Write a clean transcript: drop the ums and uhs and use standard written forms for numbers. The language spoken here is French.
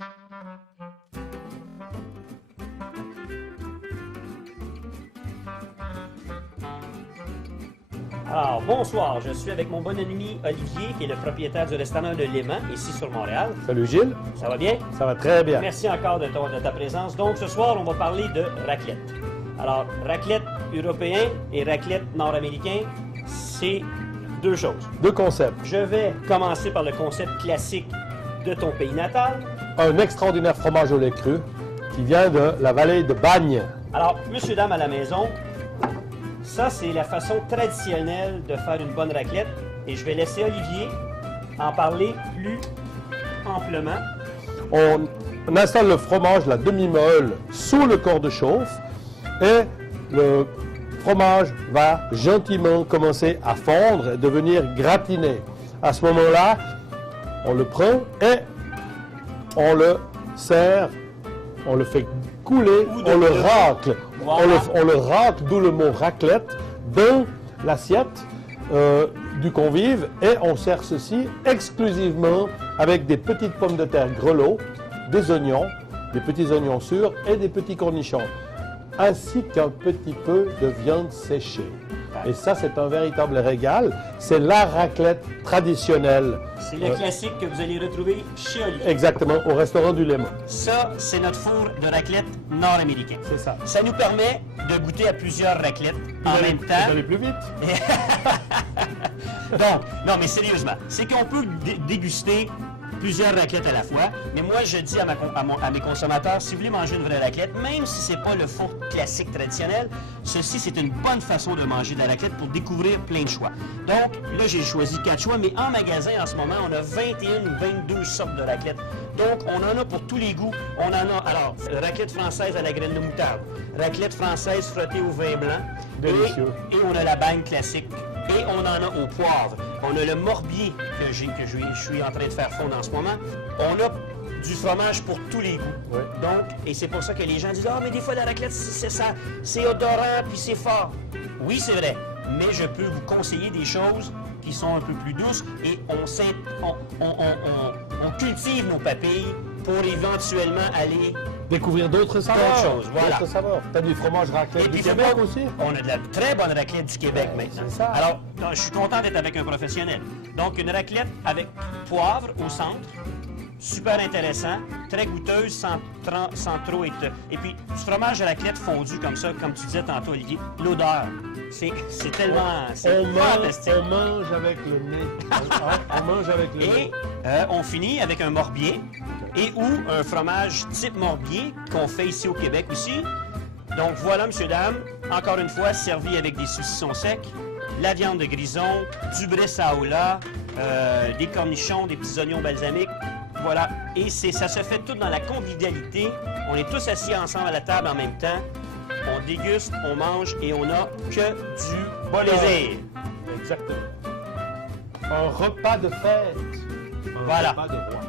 Alors, bonsoir, je suis avec mon bon ami Olivier, qui est le propriétaire du restaurant Le Léman, ici sur Montréal. Salut Gilles. Ça va bien? Ça va très bien. Merci encore de ta présence. Donc, ce soir, on va parler de raclette. Alors, raclette européen et raclette nord-américain, c'est deux choses. Deux concepts. Je vais commencer par le concept classique de ton pays natal. Un extraordinaire fromage au lait cru qui vient de la vallée de Bagne. Alors, monsieur, dame à la maison, ça, c'est la façon traditionnelle de faire une bonne raclette. Et je vais laisser Olivier en parler plus amplement. On installe le fromage, la demi-molle, sous le corps de chauffe et le fromage va gentiment commencer à fondre et devenir gratiné. À ce moment-là, on le prend et on le sert, on le fait couler, on le racle. Voilà. On le racle, d'où le mot raclette, dans l'assiette du convive et on sert ceci exclusivement avec des petites pommes de terre grelots, des oignons, des petits oignons sûrs et des petits cornichons, ainsi qu'un petit peu de viande séchée. Et ça, c'est un véritable régal. C'est la raclette traditionnelle. C'est le classique que vous allez retrouver chez Olivier. Exactement, au restaurant du Léman. Ça, c'est notre four de raclette nord-américain. C'est ça. Ça nous permet de goûter à plusieurs raclettes en même temps. Vous allez plus vite. Donc, non, mais sérieusement, c'est qu'on peut déguster plusieurs raclettes à la fois, mais moi, je dis à mes consommateurs, si vous voulez manger une vraie raclette, même si c'est pas le four classique traditionnel, ceci, c'est une bonne façon de manger de la raclette pour découvrir plein de choix. Donc, là, j'ai choisi 4 choix, mais en magasin, en ce moment, on a 21 ou 22 sortes de raclettes. Donc, on en a pour tous les goûts. On en a, alors, raclette française à la graine de moutarde, raclette française frottée au vin blanc. Délicieux. Et on a la bagne classique. Et on en a au poivre. On a le morbier que je suis en train de faire fondre en ce moment. On a du fromage pour tous les goûts. Oui. Donc, et c'est pour ça que les gens disent « Ah, mais des fois, la raclette, c'est odorant, puis c'est fort. » Oui, c'est vrai. Mais je peux vous conseiller des choses qui sont un peu plus douces et on cultive nos papilles pour éventuellement aller Découvrir d'autres saveurs. D'autres choses, voilà. D'autres saveurs. T'as du fromage raclette Et du puis, Québec faut pas- aussi? On a de la très bonne raclette du Québec maintenant. c'est ça. Alors, je suis content d'être avec un professionnel. Donc, une raclette avec poivre au centre, super intéressant, très goûteuse, sans trop être... Et puis, du fromage à raclette fondu comme ça, comme tu disais tantôt, Olivier, l'odeur, c'est tellement... C'est fantastique. On mange avec le nez. On mange avec le nez. Et on finit avec un morbier et ou un fromage type morbier qu'on fait ici au Québec aussi. Donc voilà, messieurs, dames, encore une fois, servi avec des saucissons secs, la viande de grison, du bressaola, des cornichons, des petits oignons balsamiques. Voilà. Et ça se fait tout dans la convivialité. On est tous assis ensemble à la table en même temps. On déguste, on mange et on n'a que du plaisir. Exactement. Un repas de fête. Un Voilà. repas de roi.